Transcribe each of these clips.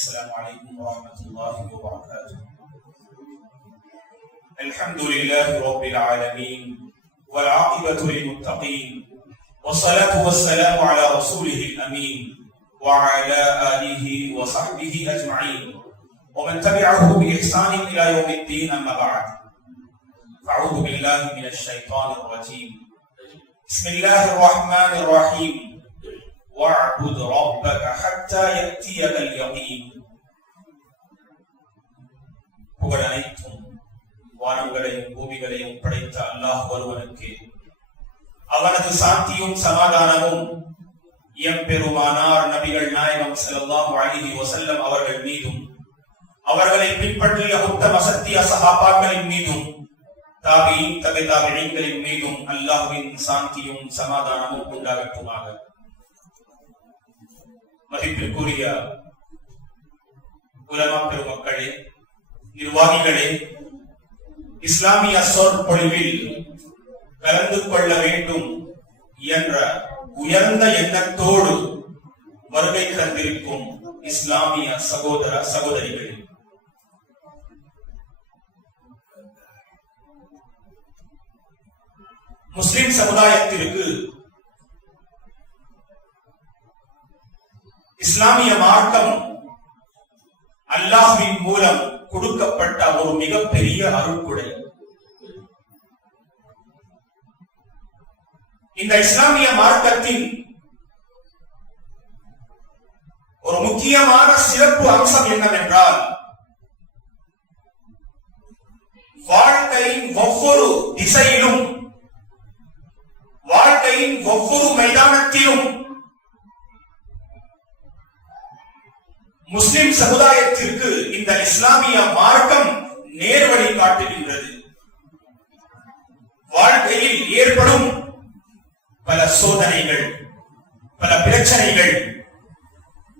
السلام عليكم ورحمة الله وبركاته. الحمد لله رب العالمين والعاقبة للمتقين والصلاة والسلام على رسوله الأمين وعلى آله وصحبه أجمعين ومن تبعه بإحسان إلى يوم الدين. أما بعد، أعوذ بالله من الشيطان الرجيم. بسم الله الرحمن الرحيم. وَاعْبُدْ رَبَّكَ حَتَّى يَأْتِيَكَ الْيَقِينُ. புகழ் அனைத்தும் வானங்களையும் பூமிகளையும் படைத்த அல்லாஹ் ஒருவனுக்கு, அவனது சாந்தியும் சமாதானமும் எம்பெருமானார் நபிகள் நாயகம் ஸல்லல்லாஹு அலைஹி வஸல்லம் அவர்கள் மீதும், அவர்களை பின்பற்றிய உத்தம சத்திய சஹாபாக்களின் மீதும், தாபிஈன் தபி தாபிஈன்களின் மீதும் அல்லாஹ்வின் சாந்தியும் சமாதானமும் உண்டாகட்டுமாக. மதிப்பிற்குரிய உலமா பெருமக்களே, நிர்வாகிகளே, இஸ்லாமிய சொற்பொழிவில் கலந்து கொள்ள வேண்டும் என்ற உயர்ந்த எண்ணத்தோடு வருகை தந்திருக்கும் இஸ்லாமிய சகோதர சகோதரிகளே, முஸ்லிம் சமுதாயத்திற்கு இஸ்லாமிய மார்க்கம் அல்லாஹ்வின் மூலம் கொடுக்கப்பட்ட ஒரு மிகப்பெரிய அருட்கொடை. இந்த இஸ்லாமிய மார்க்கத்தின் ஒரு முக்கியமான சிறப்பு அம்சம் என்னவென்றால், வாழ்க்கையின் ஒவ்வொரு திசையிலும், வாழ்க்கையின் ஒவ்வொரு மைதானத்திலும் முஸ்லிம் சமுதாயத்திற்கு இந்த இஸ்லாமிய மார்க்கம் நேர்வழி காட்டுகின்றது. வாழ்க்கையில் ஏற்படும் பல சோதனைகள், பல பிரச்சனைகள்,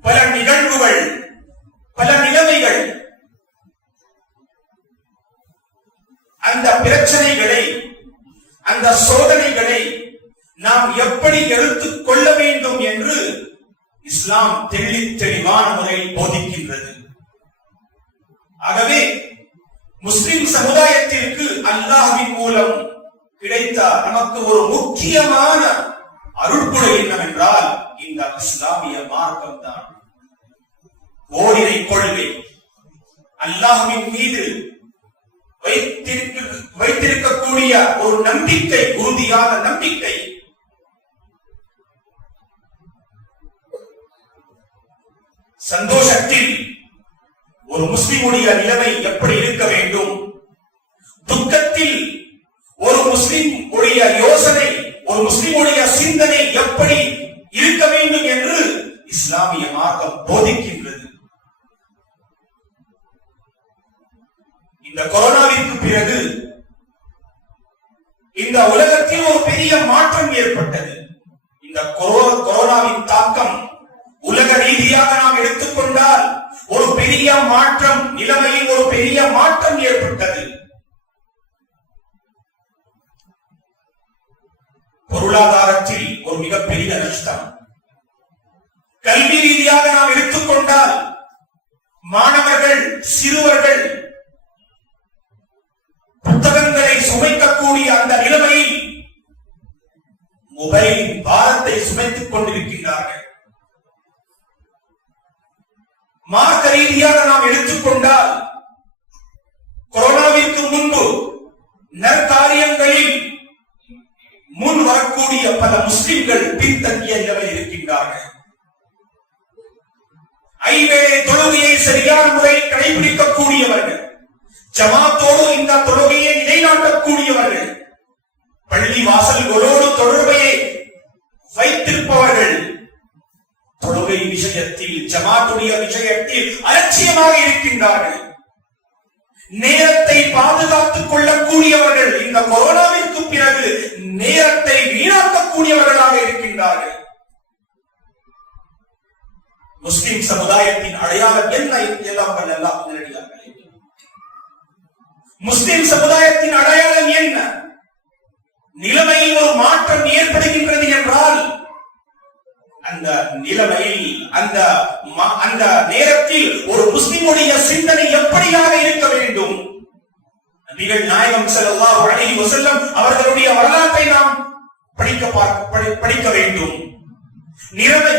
பல நிகழ்வுகள், பல நிலைமைகள், அந்த பிரச்சனைகளை, அந்த சோதனைகளை நாம் எப்படி எடுத்துக் கொள்ள வேண்டும் என்று இஸ்லாம் தெளிவான முறையில் போதிக்கின்றது. ஆகவே முஸ்லிம் சமுதாயத்திற்கு அல்லாஹ்வின் மூலம் கிடைத்த நமக்கு ஒரு முக்கியமான அருட்கொடை என்னவென்றால் இந்த இஸ்லாமிய மார்க்கம் தான். ஓரிரை கொள்கை, அல்லாஹ்வின் மீது வைத்திருக்கக்கூடிய ஒரு நம்பிக்கை, உறுதியான நம்பிக்கை. சந்தோஷத்தில் ஒரு முஸ்லிமுடைய நிலைமை எப்படி இருக்க வேண்டும், துக்கத்தில் ஒரு முஸ்லிம் உடைய யோசனை, ஒரு முஸ்லிமுடைய சிந்தனை எப்படி இருக்க வேண்டும் என்று இஸ்லாமிய மார்க்கம் போதிக்கின்றது. இந்த கொரோனாவிற்கு பிறகு இந்த உலகத்தில் ஒரு பெரிய மாற்றம் ஏற்பட்டது. இந்த கொரோனாவின் தாக்கம் உலக ரீதியாக நாம் எடுத்துக்கொண்டால் ஒரு பெரிய மாற்றம், நிலைமையில் ஒரு பெரிய மாற்றம் ஏற்பட்டது. பொருளாதாரத்தில் ஒரு மிகப்பெரிய நஷ்டம். கல்வி ரீதியாக நாம் எடுத்துக்கொண்டால் மாணவர்கள், சிறுவர்கள் புத்தகங்களை சுமைக்கக்கூடிய அந்த நிலைமையில் மொபைல் பாரத்தை சுமைத்துக் கொண்டிருக்கின்றார்கள். மார்க்க ரீதியாக நாம் எடுத்துக்கொண்டால் கொரோனாவிற்கு முன்பு நற்காரியங்களில் முன் வரக்கூடிய பல முஸ்லிம்கள் பின்தங்கிய நிலையில் இருக்கின்றார்கள். ஐவேளை தொழுகையை சரியான முறையில் கடைபிடிக்கக்கூடியவர்கள், ஜமாத்தோடு இந்த தொழுகையை நிலைநாட்டக்கூடியவர்கள், பள்ளி வாசல்களோடு தொடர்பையை வைத்திருப்பவர்கள், தொழுகை விஷயத்தில், ஜமாத்துடைய விஷயத்தில் அலட்சியமாக இருக்கின்றார்கள். நேரத்தை பாதுகாத்துக் கொள்ளக்கூடியவர்கள் இந்த கொரோனாவிற்கு தொழுகைக்கு பிறகு நேரத்தை வீணாக்கக்கூடியவர்களாக இருக்கின்றார்கள். முஸ்லிம் சமுதாயத்தின் அடையாளம் என்ன? எல்லாம் நேரடியாக முஸ்லிம் சமுதாயத்தின் அடையாளம் என்ன? நிலைமையில் ஒரு மாற்றம் ஏற்படுகின்றது என்றால் அந்த நிலைமையில் அந்த நேரத்தில் ஒரு முஸ்லிமுடைய சிந்தனை எப்படியாக இருக்க வேண்டும்? நபிகள் நாயகம் ஸல்லல்லாஹு அலைஹி வஸல்லம் அவர்களுடைய வரலாற்றை நாம் படிக்க வேண்டும்.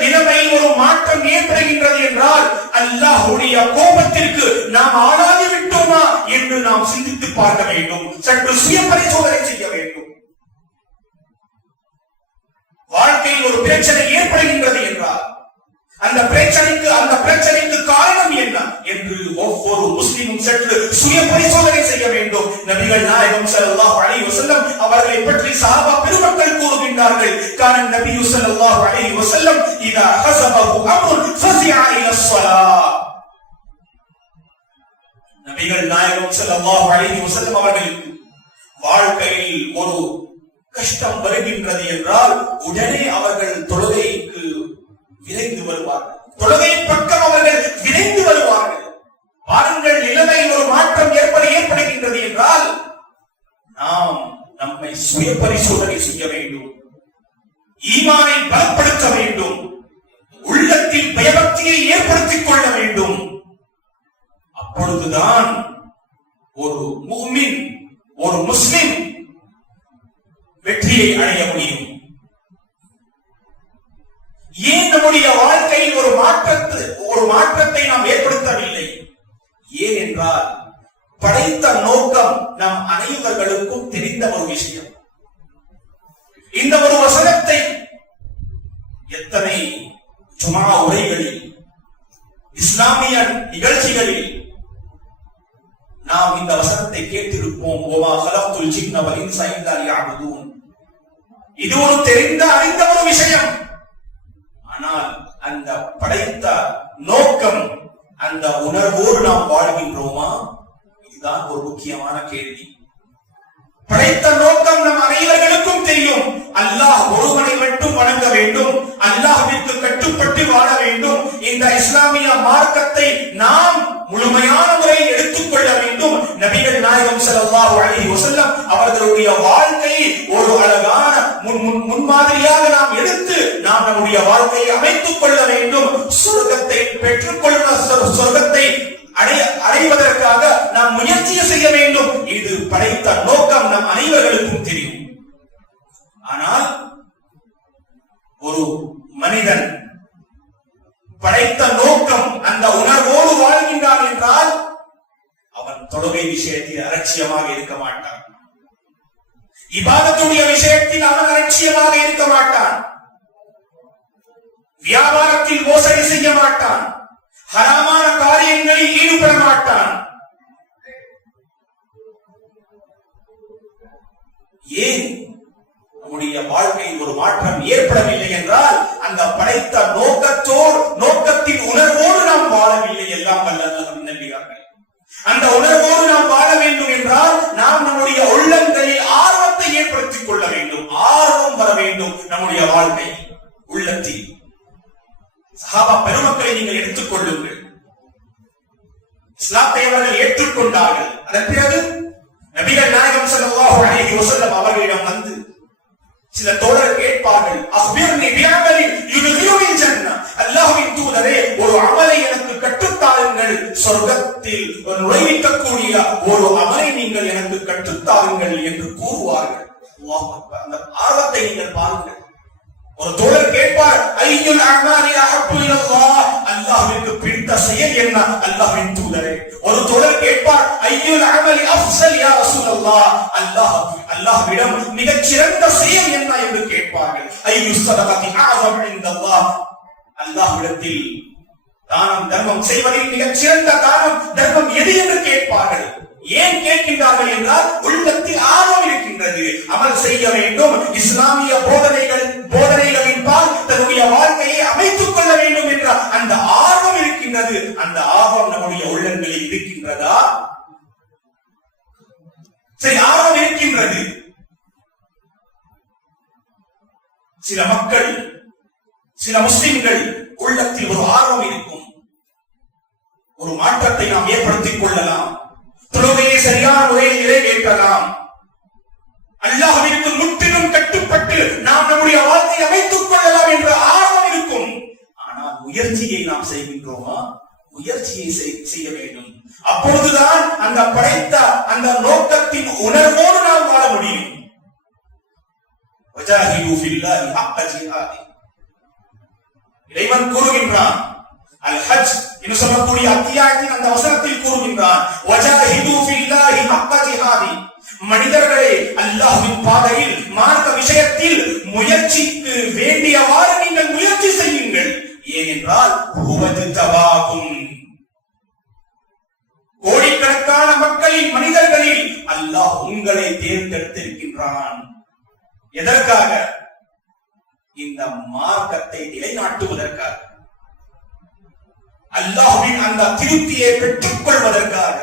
நிலைமையில் ஒரு மாற்றம் ஏற்படுகின்றது என்றால் அல்லாஹ்வுடைய கோபத்திற்கு நாம் ஆளாகி விட்டோமா என்று நாம் சிந்தித்து பார்க்க வேண்டும். சற்று சுய பரிசோதனை செய்ய வேண்டும். வாழ்க்கையில் ஒரு பிரச்சனை ஏற்படுகின்றது என்றால் அந்த பிரச்சனைக்கு காரணம் என்ன என்று ஒவ்வொரு முஸ்லிமும் சற்று சுய பரிசோதனை செய்ய வேண்டும். நபிகள் நாயகம் ஸல்லல்லாஹு அலைஹி வஸல்லம் அவர்களை பற்றி சஹாபா பெருமக்கள் கூறுகின்றார்கள், கான நபி ஸல்லல்லாஹு அலைஹி வஸல்லம் இதா ஹஸபஹு அம்ருன் ஃபஸிஅ இலா ஸலாத். நபிகள் நாயகம் ஸல்லல்லாஹு அலைஹி வஸல்லம் அவர்களுக்கு வாழ்க்கையில் ஒரு கஷ்டம் வருகின்றது என்றால் உடனே அவர்கள் தொழுகைக்கு விரைந்து வருவார்கள். தொழுகை பக்கம் அவர்கள் விரைந்து வருவார்கள். பாருங்கள், நிலைமையில் ஒரு மாற்றம் ஏற்படுகின்றது என்றால் நாம் நம்மை சுய பரிசோதனை செய்ய வேண்டும். ஈமானை பலப்படுத்த வேண்டும். உள்ளத்தில் பயபக்தியை ஏற்படுத்திக் கொள்ள வேண்டும். அப்பொழுதுதான் ஒரு முஃமின், ஒரு முஸ்லிம் வெற்றியை அடைய முடியும். ஏன் நம்முடைய வாழ்க்கையில் ஒரு மாற்றத்தை நாம் ஏற்படுத்தவில்லை? ஏனென்றால் படைத்த நோக்கம் நம் அனைவர்களுக்கும் தெரிந்த ஒரு விஷயம். இந்த ஒரு வசனத்தை எத்தனை ஜுமா உரைகளில், இஸ்லாமிய நிகழ்ச்சிகளில் நாம் இந்த வசனத்தை கேட்டிருப்போம். வமா ஹலக்துல் ஜின்ன வல் இன்ஸ இல்லா லியஅபுதூன். இது ஒரு தெரிந்த அறிந்த ஒரு விஷயம். ஆனால் அந்த படைத்த நோக்கம், அந்த உணர்வோடு நாம் வாழ்கின்றோமா? இதுதான் ஒரு முக்கியமான கேள்வி. படைத்த நோக்கம் நம் அனைவர்களுக்கும் தெரியும். அல்லாஹ் ஒருவனை மட்டும் வணங்க வேண்டும், அல்லாஹ்விற்கு கட்டுப்பட்டு வாழ வேண்டும். இந்த இஸ்லாமிய மார்க்கத்தை நாம் முழுமையான முறையில் எடுத்துக்கொள்ள வேண்டும். நபிகள் நாயகம் ஸல்லல்லாஹு அலைஹி வஸல்லம் அவர்களுடைய வாழ்க்கையை ஒரு அழகான முன்மாதிரியாக நாம் எடுத்து நாம் நம்முடைய வாழ்க்கையை அமைத்துக் கொள்ள வேண்டும். சொர்க்கத்தை பெற்றுக்கொள்ள, சொர்க்கத்தை அடைவதற்காக நாம் முயற்சி செய்ய வேண்டும். இது படைத்த நோக்கம் நம் அனைவர்களுக்கும் தெரியும். ஆனால் ஒரு மனிதன் படைத்த நோக்கம் அந்த உணர்வோடு வாழ்கின்றான் என்றால் அவன் தொழுகை விஷயத்தில் அலட்சியமாக இருக்க மாட்டான். இபாதத்துடைய விஷயத்தில் அவன் அலட்சியமாக இருக்க மாட்டான். வியாபாரத்தில் மோசடி செய்ய மாட்டான். ஹராமான காரியங்களில் ஈடுபட மாட்டான். ஏன் நம்முடைய வாழ்க்கையில் ஒரு மாற்றம் ஏற்படவில்லை என்றால் அந்த படைத்த நோக்கத்தின் உணர்வோடு நாம் வாழவில்லை. எல்லாம் வல்ல அல்லாஹ்வின் நல்லடியார்களே, அந்த உணர்வோடு நாம் வாழ வேண்டும் என்றால் நாம் நம்முடைய உள்ளங்களில் ஆர்வத்தை ஏற்படுத்திக் கொள்ள வேண்டும். ஆர்வம் வர வேண்டும் நம்முடைய வாழ்க்கை உள்ளத்தில். சஹாபா பெருமக்களை நீங்கள் எடுத்துக் கொள்ளுங்கள். இஸ்லாத்தை அவர்கள் ஏற்றுக்கொண்டார்கள். அதன் பிறகு நபிகள் நாயகம் ஸல்லல்லாஹு அலைஹி வஸல்லம் அவர்களிடம் வந்து சில தோழர் கேட்பார்கள், அஸ்பிர்னி பிஅமலின் யுத்கிலுனில் ஜன்னah, அல்லாஹ்வின் தூதரே ஒரு அமலை எனக்கு கற்றுத்தாருங்கள், சொர்க்கத்தில் நுழைவிக்கக்கூடிய ஒரு அமலை நீங்கள் எனக்கு கற்றுத்தாருங்கள் என்று கூறுவார்கள். அல்லாஹ் அக்பர். அந்த ஆர்வத்தை நீங்கள் பாருங்கள். ஒரு தோழர் கேட்பார், ஐயுல் அமாலி அஹப்பு இலல்லாஹ், அல்லாஹ்விற்கு பிடித்த செயல் என்ன அல்லாஹ்வின் தூதரே? ஒரு தோழர் கேட்பார், ஐயுல் அமலி அஃஸல் யா ரசூலல்லாஹ், அல்லாஹ்விடம் மிகச் சிறந்த செயல் என்ன என்று கேட்பார்கள். ஐயு ஸதகதி அஸம் இன்தல்லாஹ், அல்லாஹ்விடத்தில் தானம் தர்மம் செய்வதில் மிகச் சிறந்த தர்மம் எது என்று கேட்பார்கள். ஏன் கேட்கின்றார்கள் என்றால் உள்ளத்தில் ஆர்வம் இருக்கின்றது. அமல் செய்ய வேண்டும், இஸ்லாமிய போதனைகளின் பால் தன்னுடைய வாழ்க்கையை அமைத்துக் கொள்ள வேண்டும் என்ற அந்த ஆர்வம் இருக்கின்றது. அந்த ஆர்வம் நம்முடைய உள்ளங்களில் இருக்கின்றதா? சரி, ஆர்வம் இருக்கின்றது. சில மக்கள், சில முஸ்லிம்கள் உள்ளத்தில் ஒரு ஆர்வம் இருக்கும், ஒரு மாற்றத்தை நாம் ஏற்படுத்திக் கொள்ளலாம், தொழுகையை சரியான முறையில் நிறைவேற்றலாம், அல்லாஹ்விற்கு முற்றிலும் கட்டுப்பட்டு நாம் நம்முடைய வாழ்க்கையை அமைத்துக் கொள்ளலாம் என்ற ஆர்வம் இருக்கும். ஆனால் முயற்சியை நாம் செய்கின்றோமா? முயற்சியை செய்ய வேண்டும். அப்பொழுதுதான் அந்த படைத்த அந்த நோக்கத்தின் உணர்வோடு நாம் வாழ முடியும். வஜாஹிது ஃபில்லாஹி ஹக்க ஜிஹாதி. இறைவன் கூறுகின்றான், அல் ஹஜ் என்று சொல்லக்கூடிய அத்தியாயத்தின் அந்த வசனத்தில் கூறுகின்றான், வஜாஹிது ஃபில்லாஹி ஹக்க ஜிஹாதி. மனிதர்களே, அல்லாஹ்வின் பாதையில் மார்க்க விஷயத்தில் முயற்சிக்கு வேண்டியவாறு நீங்கள் முயற்சி செய்யுங்கள். ஏனென்றால் கோடிக்கணக்கான மக்களின் மனிதர்களில் அல்லாஹ் உங்களை தேர்ந்தெடுத்திருக்கின்றான். எதற்காக? இந்த மார்க்கத்தை நிலைநாட்டுவதற்காக, அல்லாஹ்வின் அந்த திருப்தியை பெற்றுக் கொள்வதற்காக,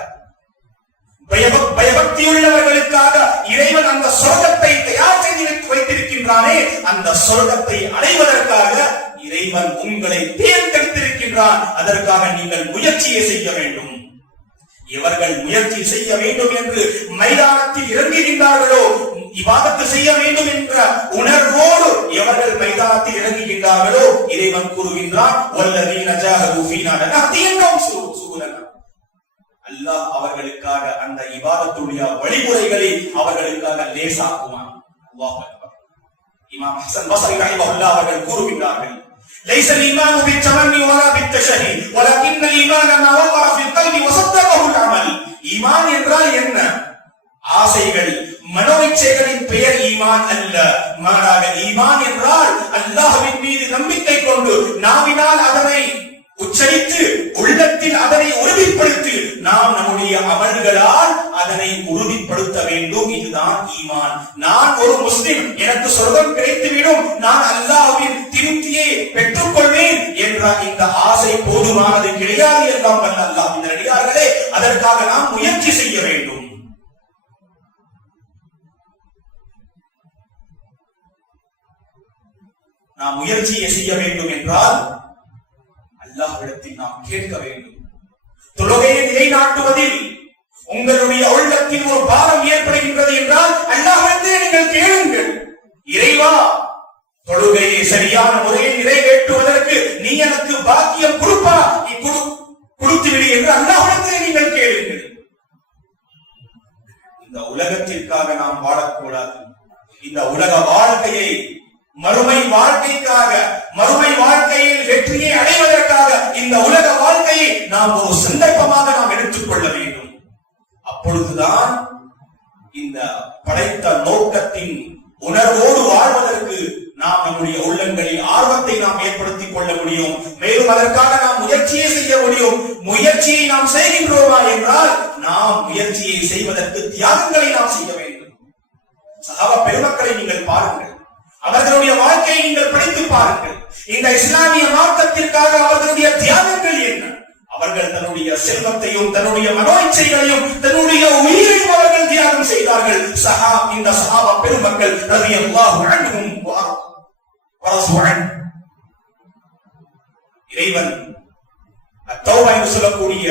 பயபக்தியுள்ளவர்களுக்காக இறைவன் அந்த சொர்க்கத்தை தயார் செய்து வைத்திருக்கின்றானே, அந்த சொர்க்கத்தை அடைவதற்காக இறைவன் உங்களை தேர்ந்தெடுத்திருக்கின்றான். அதற்காக நீங்கள் முயற்சியை செய்ய வேண்டும். இவர்கள் முயற்சி செய்ய வேண்டும் என்று மைதானத்தில் இறங்குகின்றார்களோ, இபாதத்து செய்ய வேண்டும் என்ற உணர்வோடு எவர்கள் மைதானத்தில் இறங்குகின்றார்களோ, இறைவன் கூறுகின்றான், வல்லதீன ஜாஹது ஃபீனா லனஹ்தியன்னஹும் சுபுலனா. அல்லாஹ் அவர்களுக்காக அந்த இபாதத்துடைய வழிமுறைகளை அவர்களுக்காக லேசாக்குவான். அல்லாஹ் அக்பர். இமாம் ஹஸன் பஸ்ரி ரஹிமஹுல்லாஹ் அவர்கள் கூறுகின்றார்கள், ليس الإيمان بالتمني ولا بالتشهي ولكن الإيمان ما وقع في القلب وصدقه العمل. ஈமான் என்றால் என்ன? ஆசைகள், மனோ இச்சைகளின் பெயர் ஈமான் அல்ல. மாறாக ஈமான் என்றால் அல்லாஹ்வின் மீது நம்பிக்கை கொண்டு நாவினால் அதனை உச்சரித்து உள்ளத்தில் அதனை உறுதிப்படுத்தி நாம் நம்முடைய அமல்களால் அதனை உறுதிப்படுத்த வேண்டும். இதுதான் ஈமான். நான் ஒரு முஸ்லிம், எனக்கு சொர்க்கம் கிடைத்துவிடும், நான் அல்லாஹ்வின் திருப்தியை பெற்றுக் கொள்வேன் என்ற இந்த ஆசை போதுமானது கிடையாது. எல்லாம் வல்ல அல்லாஹ்வின் அடியார்களே, அதற்காக நாம் முயற்சி செய்ய வேண்டும். நாம் முயற்சியை செய்ய வேண்டும் என்றால் அல்லாஹ்விடத்தில் நாம் கேட்க வேண்டும். தொழுகையை நிலைநாட்டுவதில் உங்களுடைய உள்ளத்தில் ஒரு பாரம் ஏற்படுகின்றது என்றால் அல்லாஹ்விடத்தில் நீங்கள் கேளுங்கள், இறைவா, தொழுகையை சரியான முறையில் நிறைவேற்றுவதற்கு நீ எனக்கு பாக்கியம் கொடுப்பா, நீ கொடுத்து விடு என்று அல்லாஹ்விடத்தில் நீங்கள் கேளுங்கள். இந்த உலகத்திற்காக நாம் வாழக்கூடாது. இந்த உலக வாழ்க்கையை மறுமை வாழ்க்கைக்காக, மறுமை வாழ்க்கையில் வெற்றியை அடைவதற்காக இந்த உலக வாழ்க்கையை நாம் ஒரு சந்தர்ப்பமாக நாம் எடுத்துக் கொள்ள வேண்டும். அப்பொழுதுதான் இந்த படைத்த நோக்கத்தின் உணர்வோடு வாழ்வதற்கு நாம் நம்முடைய உள்ளங்களில் ஆர்வத்தை நாம் ஏற்படுத்திக் கொள்ள முடியும். மேலும் அதற்காக நாம் முயற்சியை செய்ய முடியும். முயற்சியை நாம் செய்கின்றோமா என்றால் நாம் முயற்சியை செய்வதற்கு தியாகங்களை நாம் செய்ய வேண்டும். சஹாபா பெருமக்களை நீங்கள் பாருங்கள், அவர்களுடைய வாழ்க்கையை நீங்கள் படித்து பாருங்கள். இந்த இஸ்லாமிய மார்க்கத்திற்காக அவர்களுடைய தியாகங்கள் என்ன? அவர்கள் தன்னுடைய செல்வத்தையும் தன்னுடைய மனோ இச்சைகளையும் தன்னுடைய உயிரையும் அவர்கள் தியாகம் செய்தார்கள். இந்த சஹாபா பெருமக்கள் ரலியல்லாஹு அன்ஹும் வரஸுஅன். இறைவன் அத்தௌபா என்று சொல்லக்கூடிய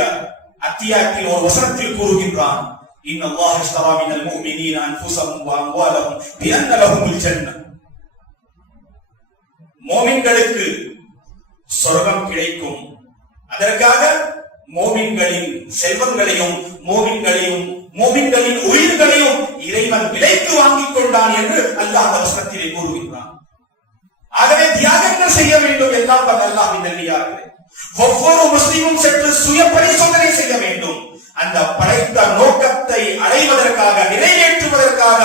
அத்தியாயத்தில் ஒரு வசனத்தில் கூறுகின்றான், இன்னல்லாஹ இஷ்தரா மினல் முஃமினீன அன்ஃபுஸஹும் வ அம்வாலஹும் பிஅன்ன லஹுமுல் ஜன்னah. மோமின்களுக்கு சொர்க்கம் கிடைக்கும், அதற்காக மோமின்களின் செல்வங்களையும் மோமின்களின் உயிர்களையும் இறைவன் விலைக்கு வாங்கிக் கொண்டான் என்று அல்லாஹ் வசனத்திலே கூறுகின்றான். ஆகவே தியாகங்கள் செய்ய வேண்டும். எல்லாம் அல்லாஹ்வின் நல்லடியார்களே, ஒவ்வொரு முஸ்லிமும் சற்று சுய பரிசோதனை செய்ய வேண்டும். அந்த படைத்த நோக்கத்தை அடைவதற்காக, நிறைவேற்றுவதற்காக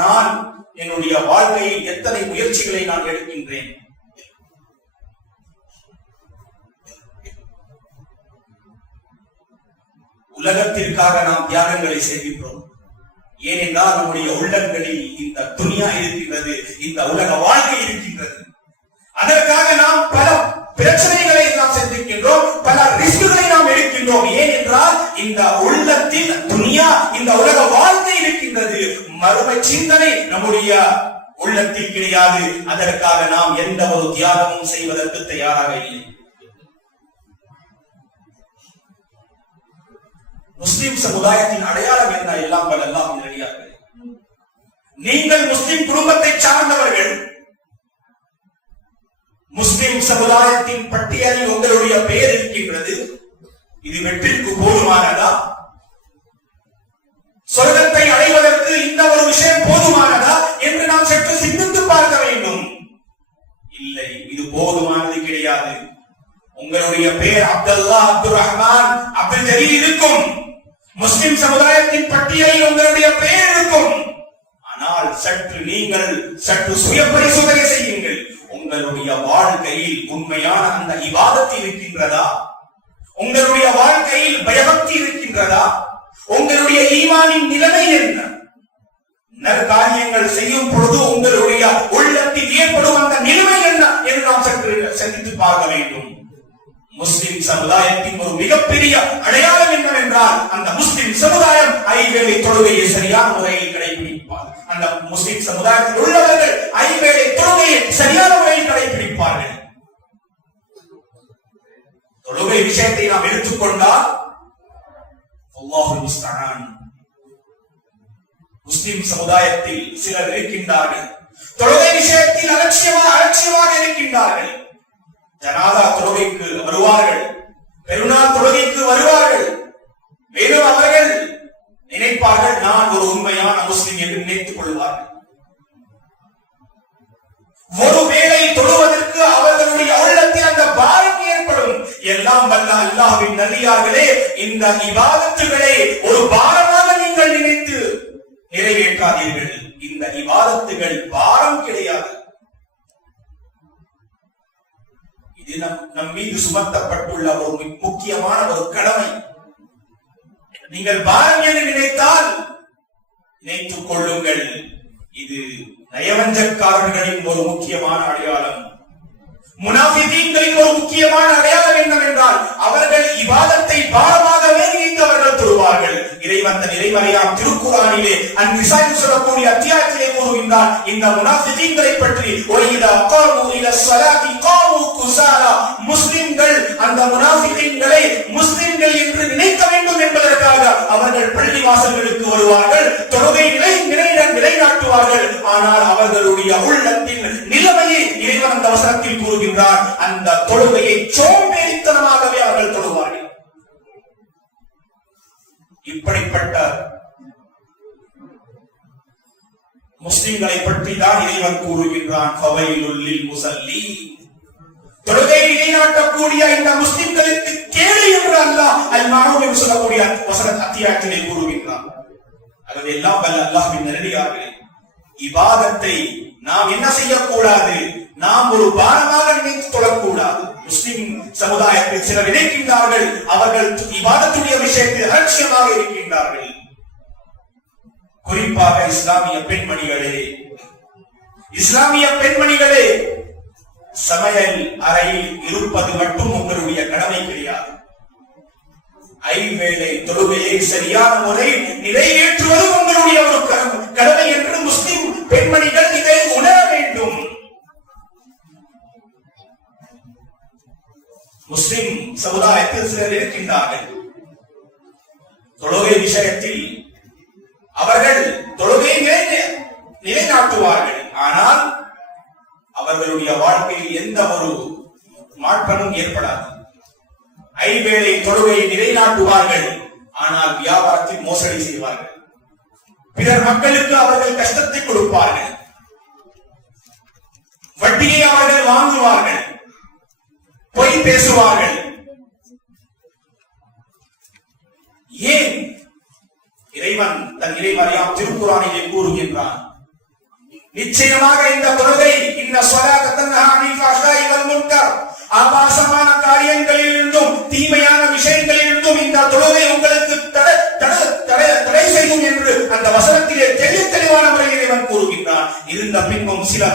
நான் என்னுடைய வாழ்க்கையில் எத்தனை முயற்சிகளை நான் எடுக்கின்றேன். உலகத்திற்காக நாம் தியாகங்களை செய்கின்றோம். ஏனென்றால் நம்முடைய உள்ளங்களில் இந்த துனியா இருக்கின்றது, இந்த உலக வாழ்க்கை இருக்கின்றது. அதற்காக நாம் பல பிரச்சனைகளை நாம் சந்திக்கின்றோம், பல ரிஸ்குகளை நாம் எடுக்கின்றோம். ஏனென்றால் இந்த உள்ளத்தில் துனியா, இந்த உலக வாழ்க்கை இருக்கின்றது. மறுமை சிந்தனை நம்முடைய உள்ளத்தில் கிடையாது. அதற்காக நாம் எந்த ஒரு தியாகமும் செய்வதற்கு தயாராக இல்லை. முஸ்லிம் சமுதாயத்தின் அடையாளம் என்ன? எல்லாம் வல்லல்லாஹ் நல்லடியார்களே, நீங்கள் முஸ்லிம் குடும்பத்தை சார்ந்தவர்கள். முஸ்லிம் சமுதாயத்தின் பட்டியலில் உங்களுடைய பெயர் இருக்கின்றது. இது வெற்றிக்கு போதுமானதா? சொர்க்கத்தை அடைவதற்கு இந்த ஒரு விஷயம் போதுமானதா என்று நாம் சற்று சிந்தித்து பார்க்க வேண்டும். இல்லை, இது போதுமானது கிடையாது. உங்களுடைய பெயர் அப்துல்லா, அப்துல் ரஹ்மான், அப்துல் ஜலீல் இருக்கும். முஸ்லிம் சமுதாயத்தின் பட்டியலில் உங்களுடைய பெயர் இருக்கும். ஆனால் நீங்கள் சற்று சுய பரிசோதனை செய்யுங்கள். உங்களுடைய வாழ்க்கையில் உண்மையான அந்த இபாதத் இருக்கின்றதா? உங்களுடைய வாழ்க்கையில் பயபக்தி இருக்கின்றதா? உங்களுடைய ஈமானின் நிலைமை என்ன? நற்காரியங்கள் செய்யும் பொழுது உங்களுடைய உள்ளத்தில் ஏற்படும் அந்த நிலைமை என்ன என்று நாம் சற்று சிந்தித்து பார்க்க வேண்டும். முஸ்லிம் சமுதாயத்தின் ஒரு மிகப்பெரிய அடையாளம் என்னவென்றால், அந்த முஸ்லிம் சமுதாயம் ஐவேளை தொழுகையை சரியான முறையில் கடைபிடிப்பார். அந்த முஸ்லிம் சமுதாயத்தில் உள்ளவர்கள் ஐவேளை தொழுகையை சரியான முறையில் கடைபிடிப்பார்கள். தொழுகை விஷயத்தை நாம் எடுத்துக்கொண்டால் அல்லாஹுல் முஸ்தஆன், முஸ்லிம் சமுதாயத்தில் சிலர் இருக்கின்றார்கள், தொழுகை விஷயத்தில் அலட்சியமாக இருக்கின்றார்கள். ஜனாதா தொழுகைக்கு வருவார்கள், பெருநாள் தொழுகைக்கு வருவார்கள். மேலும் அவர்கள் நினைப்பார்கள், நான் ஒரு உண்மையான முஸ்லிம் என்று நினைத்துக் கொள்வார்கள். ஒருவேளை தொழுவதற்கு அவர்களுடைய உள்ளத்தில் அந்த பாரம் ஏற்படும். எல்லாம் வல்ல அல்லாஹ்வின் நல்லடியார்களே, இந்த இபாதத்துகளை ஒரு பாரமாக நீங்கள் நினைத்து நிறைவேற்றாதீர்கள். இந்த இபாதத்துகள் பாரம் கிடையாது. இது நம் மீது சுமத்தப்பட்டுள்ள ஒரு முக்கியமான ஒரு கடமை. நீங்கள் பாரம் என்று நினைத்தால் நினைத்துக் கொள்ளுங்கள், இது நயவஞ்சக்காரர்களின் ஒரு முக்கியமான அடையாளம். முனாஃபிகீன்களின் ஒரு முக்கியமான அடையாளம் என்னவென்றால், அவர்கள் இபாதத்தை பாரமாகவே நினைத்து அவர்கள் தொழுவார்கள். இறைவன் தன் இறைமறையாம் திருக்குர்ஆனிலே அன்-நிஸா சொல்லக்கூடிய அத்தியாயத்திலே கூறுகின்றார், இந்த முனாஃபிகீன்களை பற்றி, ஒய்தா காமு இல ஸலாத்தி காமு குஸாலா, முஸ்லிம்கள் அந்த முனாஃபிகீன்களை முஸ்லிம்கள் என்று நினைக்க வேண்டும் என்பதற்காக அவர்கள் பள்ளி வாசல்களுக்கு வருவார்கள், தொழுகைகளை நிலைநாட்டுவார்கள். ஆனால் அவர்களுடைய உள்ளத்தின் நிலைமையை இறைவன் அந்த வசனத்தில் கூறுகின்றார், அந்த தொழுகையை சோம்பேறித்தனமாகவே அவர்கள் தொழுவார்கள். இப்படிப்பட்ட முஸ்லிம்களை பற்றி தான் இறைவன் கூறுகின்றான், ஃபவைலுல் லில் முஸல்லீன், தொழுகையை நிலைநாட்டக்கூடிய இந்த முஸ்லிம்களுக்கு கேடு என்று அல்லாஹ் அல்-மாரூஃப் என்று சொல்லக்கூடிய வசன அத்தியாயத்திலே கூறுகின்றான். ஆகவே எல்லாம் வல்ல அல்லாஹ்வின் நல்லடியார்களே, இபாதத்தை நாம் என்ன செய்யக்கூடாது? நாம் ஒரு பாரமாக நினைத்து தொழக்கூடாது. முஸ்லிம் சமுதாயத்தில் சிலர் நினைக்கின்றார்கள், அவர்கள் இபாதத்துடைய விஷயத்தில் அலட்சியமாக இருக்கின்றார்கள். குறிப்பாக இஸ்லாமிய பெண்மணிகளே, சமையல் அறையில் இருப்பது மட்டும் உங்களுடைய கடமை கிடையாது. ஐவேளை தொழுகையை சரியான முறையில் நிறைவேற்றுவது உங்களுடைய ஒரு கடமை என்று முஸ்லிம் பெண்மணிகள் இதை உணர வேண்டும். முஸ்லிம் சமுதாயத்தில் சிலர் இருக்கின்றார்கள், தொழுகை விஷயத்தில் அவர்கள் தொழுகையை நிலைநாட்டுவார்கள். ஆனால் அவர்களுடைய வாழ்க்கையில் எந்த ஒரு மாற்றமும் ஏற்படாது. ஐவேளை தொழுகையை நிலைநாட்டுவார்கள், ஆனால் வியாபாரத்தில் மோசடி செய்வார்கள். பிறர் மக்களுக்கு அவர்கள் கஷ்டத்தை கொடுப்பார்கள், வட்டியை அவர்கள் வாங்குவார்கள், பொய் பேசுவார்கள். ஏன்? இறைவன் தன் இறைமறையாம் திருக்குர்ஆனிலே கூறுகின்றான், நிச்சயமாக இந்த தொழுகை இன்ன ஸலாத்த தன்ஹா அனில் ஃபஹ்ஷாஇ வல் முன்கர், ஆபாசமான காரியங்களிலிருந்தும் தீமையான விஷயங்களிலிருந்தும் இந்த தொழுகை உங்களுக்கு தடை செய்யும் என்று அந்த வசனத்திலே தெளிவான முறையில் இறைவன் கூறுகின்றான். இருந்த பின்பும் சில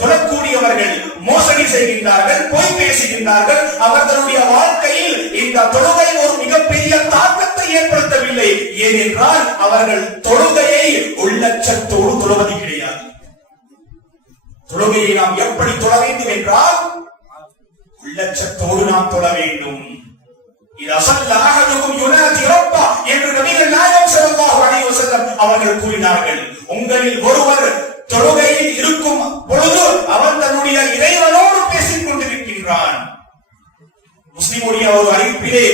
தொழக்கூடியவர்கள் மோசடி செய்கின்றார்கள், பொய் பேசுகின்றார்கள். அவர்களுடைய வாழ்க்கையில் இந்த தொழுகை ஒரு மிகப்பெரிய தாக்கத்தை ஏற்படுத்தவில்லை. ஏனென்றால் அவர்கள் தொழுகையை உள்ளச்சத்தோடு தொழுவது கிடையாது. தொழுகையை நாம் எப்படி தொழ வேண்டும் என்றால் உள்ளச்சத்தோடு நாம் தொழ வேண்டும். இது அசல்ல அஹதுக்கும் யுனாதி ரப்பா என்று நபிகள் நாயகம் ஸல்லல்லாஹு அலைஹி வஸல்லம் அவர்கள் கூறினார்கள். உங்களில் ஒருவர் தொழுகையில் இருக்கும் பொழுது அவன் தன்னுடைய இறைவனோடு பேசிக் கொண்டிருக்கின்றான். முஸ்லிமுடைய ஒரு அறிவிப்பிலே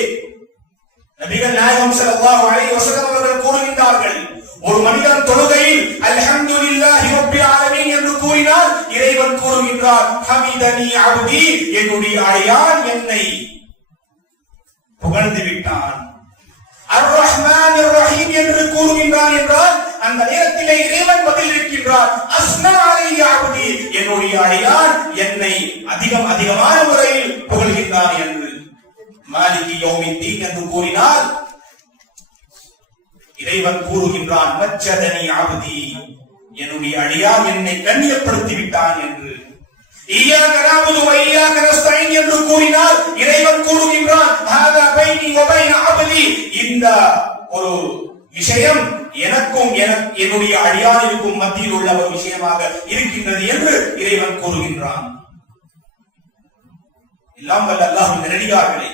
நபிகள் நாயகம் ஸல்லல்லாஹு அலைஹி வஸல்லம் அவர்கள் கூறுகின்றார்கள், ஒரு மனிதன் தொழுகையில் அல்ஹம்துலில்லாஹி ரப்பில் ஆலமீன் என்று கூறினால் இறைவன் கூறுகின்றார், ஹமிதனி அப்தி, என்னுடைய அடியான் என்னை புகழ்ந்து விட்டான். அர் ரஹ்மான் அர் ரஹீம் என்று கூறுகின்றான் என்றால் அந்த நேரத்திலே இறைவன் பதில் இருக்கின்றார், அஸ்னா அலைய அப்தி, என்னுடைய அடியான் என்னை அதிகமான முறையில் புகழ்கின்றான் என்று. மாலிகி யௌமித்தீன் என்று கூறினால் இறைவன் கூறுகின்றான், மஜ்ஜதனி அப்தி, என்னுடைய அடியான் என்னை கண்ணியப்படுத்தி விட்டான் என்று. இய்யாக நஅபுது வ இய்யாக நஸ்தஈன் என்று கூறினால் இறைவன் கூறுகின்றான், ஹாதா பைனி வ பைன அப்தி, இந்த ஒரு விஷயம் எனக்கும் என்னுடைய அடியானுக்கும் மத்தியில் உள்ள ஒரு விஷயமாக இருக்கின்றது என்று இறைவன் கூறுகின்றான். எல்லாம் வல்ல அல்லாஹ்வின் நல்லடியார்களே,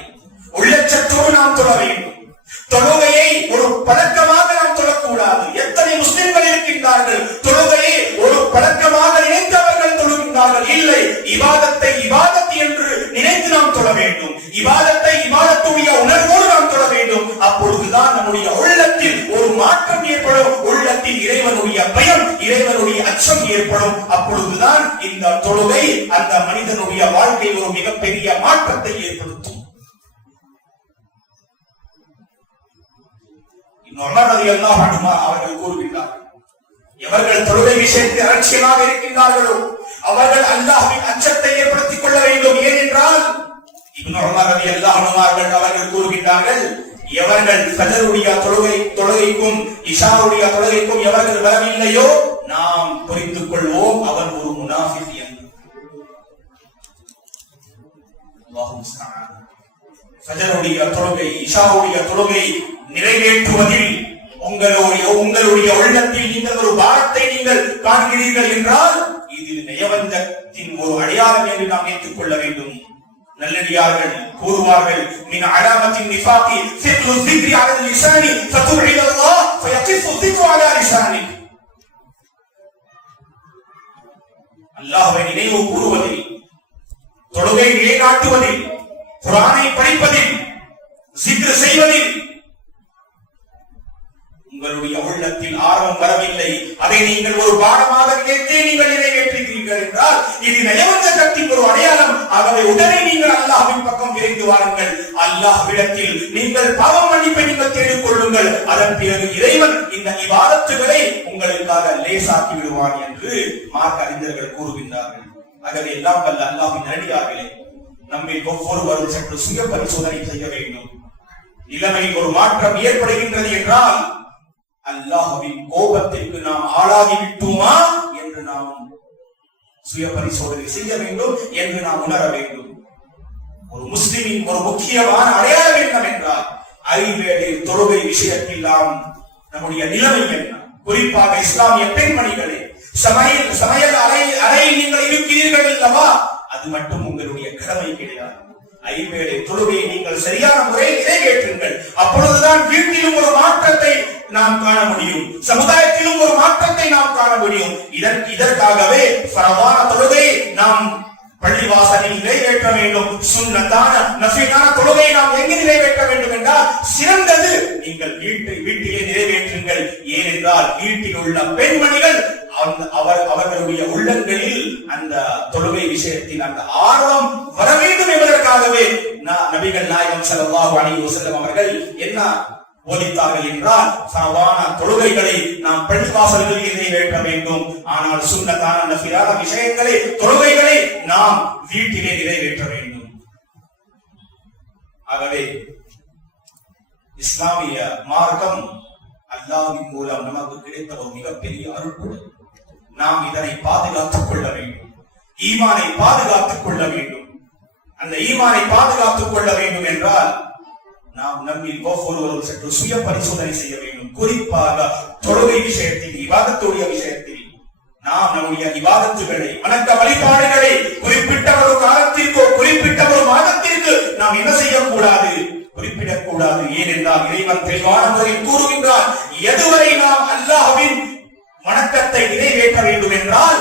உள்ளச்சத்தோடு நாம் தொழ வேண்டும். தொழுகையை ஒரு பழக்கமாக நாம் தொழக்கூடாது. எத்தனை முஸ்லிம்கள் இருக்கின்றார்கள் தொழுகையை ஒரு பழக்கமாக நினைத்தவர்கள் தொழுகின்றார்கள். இல்லை, இபாதத்தை இபாதத் என்று நினைத்து நாம் தொழ வேண்டும். இபாதத்தை இபாதத்துடைய உணர்வோடு நாம் தொழ வேண்டும். அப்பொழுதுதான் நம்முடைய உள்ளத்தில் ஒரு மாற்றம் ஏற்படும். உள்ளத்தில் இறைவனுடைய பயம், இறைவனுடைய அச்சம் ஏற்படும். அப்பொழுதுதான் இந்த தொழுகை அந்த மனிதனுடைய வாழ்க்கையில் ஒரு மிகப்பெரிய மாற்றத்தை ஏற்படுத்தும். உமர் ரலியல்லாஹு அன்ஹு அவர்கள் கூறுகின்றார்கள், எவர்கள் தொழுகை விஷயத்தில் அலட்சியமாக இருக்கின்றார்களோ அவர்கள் அல்லாஹ்வின் அச்சத்தை ஏற்படுத்திக் கொள்ள வேண்டும். ஏனென்றால் இப்னு உமர் ரலியல்லாஹு அன்ஹு அவர்கள் கூறுகின்றார்கள், எவர்கள் ஃபஜ்ருடைய தொழுகைக்கும் இஷாவுடைய தொழுகைக்கும் எவர்கள் வரவில்லையோ நாம் புரிந்துக் கொள்வோம் அவன் ஒரு முனாஃபிக் என்று. அல்லாஹ் முஸ்தஆன். ஃபஜ்ருடைய தொழுகை இஷாவுடைய தொழுகை நிறைவேற்றுவதில் உங்களுடைய உள்ளத்தில் நீங்கள் ஒரு பாரத்தை நீங்கள் காண்கிறீர்கள் என்றால் இது நயவஞ்சகத்தின் ஒரு அடையாளம் என்று நாம் ஏற்றுக்கொள்ள வேண்டும். நல்லடியார்கள் கூறுவார்கள், மின் அலாமத்தின் நிஃபாகி ஃபிக்ரு ذிக்ரி அலா லிசானி ஃபதுஇ இலல்லாஹ் ஃபயகிஃபு ذிக்ரு அலா லிசானி. அல்லாஹ்வை நினைவு கூறுவதில், தொழுகை நிலைநாட்டுவதில், குர்ஆனை படிப்பதில், ذிக்ர் செய்வதில் உங்களுடைய உள்ளத்தில் ஆர்வம் வரவில்லை, அதை நீங்கள் ஒரு பாடமாக கேட்டே நீங்கள் நிறைவேற்றுகிறீர்கள் என்றால் இது நயவஞ்சகத்தின் ஒரு அடையாளம். ஆகவே உடனே நீங்கள் அல்லாஹ்வின் பக்கம் விரைந்து வாருங்கள். அல்லாஹ்விடத்தில் நீங்கள் பாவ மன்னிப்பை நீங்கள் தேடிக் கொள்ளுங்கள். அதன் பிறகு இறைவன் இந்த இபாதத்துகளை உங்களுக்காக லேசாக்கி விடுவான் என்று மார்க்க அறிஞர்கள் கூறுகின்றார்கள். ஆகவே எல்லாம் வல்ல அல்லாஹ்வின் நல்லடியார்களே, நம்மில் ஒவ்வொருவரும் சற்று சுய பரிசோதனை செய்ய வேண்டும். நிலைமையில் ஒரு மாற்றம் ஏற்படுகின்றது என்றால் அல்லாஹ்வின் கோபத்திற்கு நாம் ஆளாகி விட்டோமா என்று நாம் சுய பரிசோதனை செய்ய வேண்டும் என்று நாம் உணர வேண்டும். ஒரு முஸ்லிமின் ஒரு முக்கியமான அடையாளம் என்னவென்றால் ஐவேளை தொழுகை விஷயத்தில் நாம் நம்முடைய நிலைமை என்ன. குறிப்பாக இஸ்லாமிய பெண்மணிகளே, சமையல் அறையில் நீங்கள் இருக்கிறீர்கள் அல்லவா, அது மட்டும் உங்களுடைய கடமை கிடையாது. ஐவேளை தொழுகையை நீங்கள் சரியான முறையில் நிறைவேற்றுங்கள். அப்பொழுதுதான் வீட்டிலும் ஒரு மாற்றத்தை நாம் காண முடியும், சமுதாயத்திலும் ஒரு மாற்றத்தை நாம் காண முடியும். இதற்காகவே ஃபரதான தொழுகையை நாம் பள்ளிவாசலில் நிறைவேற்ற வேண்டும். சுன்னத்தான நஃபிலான தொழுகையை நாம் எங்கு நிறைவேற்ற வேண்டும் என்றால் சிறந்தது நீங்கள் வீட்டிலே நிறைவேற்றுங்கள். ஏனென்றால் வீட்டில் உள்ள பெண்மணிகள் அவர்களுடைய உள்ளங்களில் அந்த தொழுகை விஷயத்தில் அந்த ஆர்வம் வர வேண்டும் என்பதற்காகவே நபிகள் நாயகம் ஸல்லல்லாஹு அலைஹி வஸல்லம் அவர்கள் என்ன போதித்தார்கள் என்றால் ஃபரதான தொழுகைகளை நாம் பள்ளிவாசல்களில் நிறைவேற்ற வேண்டும். ஆனால் சுன்னத்தான நஃபிலான விஷயங்களை தொழுகைகளை நாம் வீட்டிலே நிறைவேற்ற வேண்டும். ஆகவே இஸ்லாமிய மார்க்கம் அல்லாஹ்வின் மூலம் நமக்கு கிடைத்த ஒரு மிகப்பெரிய அருள். நாம் இதனை பாதுகாத்துக் கொள்ள வேண்டும். ஈமானை பாதுகாத்துக் கொள்ள வேண்டும். அந்த ஈமானை பாதுகாத்துக் கொள்ள வேண்டும் என்றால் நாம் நம்மில் ஒவ்வொருவரும் சற்று சுய பரிசோதனை செய்ய வேண்டும். குறிப்பாக தொழுகை விஷயத்தில், இபாதத்துடைய விஷயத்தில் நாம் நம்முடைய இபாதத்துகளை வணக்க வழிபாடுகளை குறிப்பிட்ட ஒரு காலத்திற்கோ குறிப்பிட்ட ஒரு மாதத்திற்கு நாம் என்ன செய்யக்கூடாது, குறிப்பிடக்கூடாது. ஏனென்றால் இறைவன் தெளிவான முறையில் கூறுகின்றார், எதுவரை நாம் அல்லாஹ்வின் வணக்கத்தை நிறைவேற்ற வேண்டும் என்றால்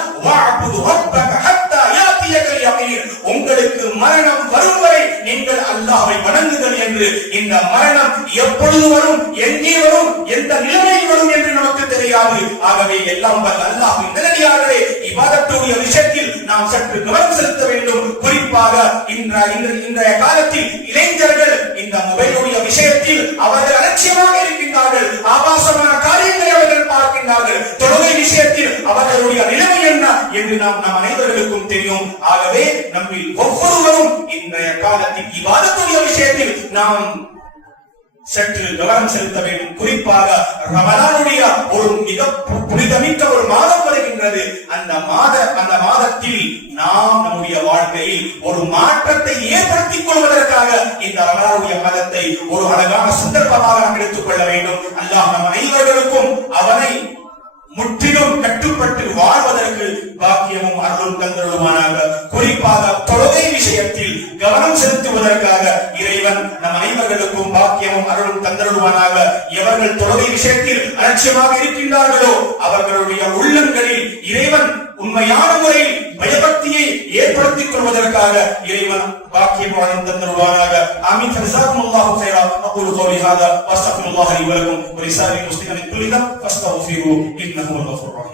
உங்களுக்கு மரணம் வரும் வரை நீங்கள் அல்லாஹ்வை வணங்குங்கள் என்று. இந்த மரணம் எப்பொழுது வரும், எங்கே வரும், எந்த நிலைமையில் வரும் என்று நமக்கு தெரியாது. ஆகவே எல்லாம் வல்ல அல்லாஹ்வின் நல்லடியார்களே, இபாதத்துடைய விஷயத்தில் நாம் சற்று கவனம் செலுத்த வேண்டும். குறிப்பாக இன்றைய காலத்தில் இளைஞர்கள் இந்த மொபைலுடைய விஷயத்தில் அவர்கள் அலட்சியமாக இருக்கின்றார்கள். ஆபாசமான காரியங்களை அவர்கள் பார்க்கின்றார்கள். தொழுகை விஷயத்தில் அவர்களுடைய நிலைமை என்ன என்று நம் அனைவர்களுக்கும் தெரியும். ஆகவே நம்மில் ஒவ்வொருவரும் இன்றைய காலத்தில் இபாதத்துடைய விஷயத்தில் நாம் சற்று கவனம் செலுத்த வேண்டும். குறிப்பாக ரமலானுடைய ஒரு மிக புனிதமிக்க ஒரு மாதம் வருகின்றது. அந்த மாதத்தில் நாம் நம்முடைய வாழ்க்கையில் ஒரு மாற்றத்தை ஏற்படுத்திக் கொள்வதற்காக இந்த ரமலானுடைய மாதத்தை ஒரு அழகான சந்தர்ப்பமாக நாம் எடுத்துக் கொள்ள வேண்டும். அல்லாஹ் நம் அனைவர்களுக்கும் அவனை முற்றிலும் கட்டுப்பட்டு வாழ்வதற்கு பாக்கியமும் அருளும் தந்தருளுமானாக. குறிப்பாக தொழுகை விஷயத்தில் கவனம் செலுத்துவதற்காக இறைவன் நம் அனைவர்களுக்கும் பாக்கியமும் அருளும் தந்தருளுமானாக. எவர்கள் தொழுகை விஷயத்தில் அலட்சியமாக இருக்கின்றார்களோ அவர்களுடைய உள்ளங்களில் இறைவன் உண்மையான முறையில் பயபக்தியை ஏற்படுத்திக் கொள்வதற்காக இறைவன் பாக்கியம் அருளும் தந்தருளுமானாக. ஆமீன். ஜஸாக்குமுல்லாஹு கைரா. அகூலு கௌலி ஹாதா வஸ்தக்ஃபிருல்லாஹ லி வ லக்கும் வ லிசாரில் முஸ்லிமீன குல்லிஹிம் ஃபஸ்தக்ஃபிருஹு இன்னஹு ஹுவல் கஃபூர் ரஹீம்.